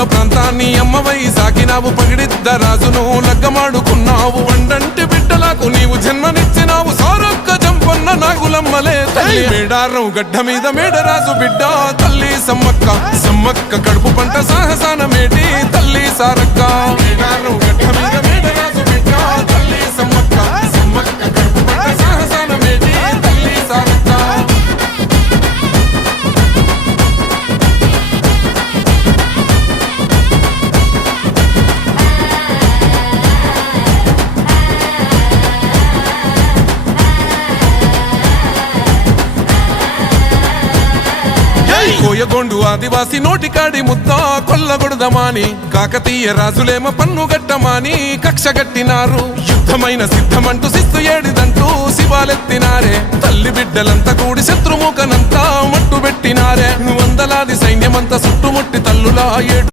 పల్లెల ప్రాంతాన్ని అమ్మవై సాకినావు, పగిడిద్ద రాజును లగ్గమాడుకున్నావు. వండంటి బిడ్డలకు నీవు జన్మనిచ్చినావు, సారొక్క జంపన్న నాగులమ్మలే తల్లి. మేడారం గడ్డ మీద మేడరాజు బిడ్డ తల్లి సమ్మక్క, సమ్మక్క కడుపు పంట సాహసాన మేటి తల్లి సారక్క. మేడారం గడ్డ మీద మేడరాజు బిడ్డ తల్లి సమ్మక్క, సమ్మక్క కడుపు పంట సాహసాన మేటి తల్లి సారక్క. కోయగొండు ఆదివాసి నోటికాడి ముద్ద కొల్లగొడదమాని, కాకతీయ రాజులేమ పన్ను గట్టమాని కక్ష గట్టినారు. యుద్ధమైన సిద్ధమంటూ శిస్తు ఏడిదంటూ శివాలెత్తినారే. తల్లి బిడ్డలంతా కూడి శత్రుముఖనంతా మట్టు పెట్టినారే. వందలాది సైన్యమంతా చుట్టుముట్టి తల్లులా ఏడు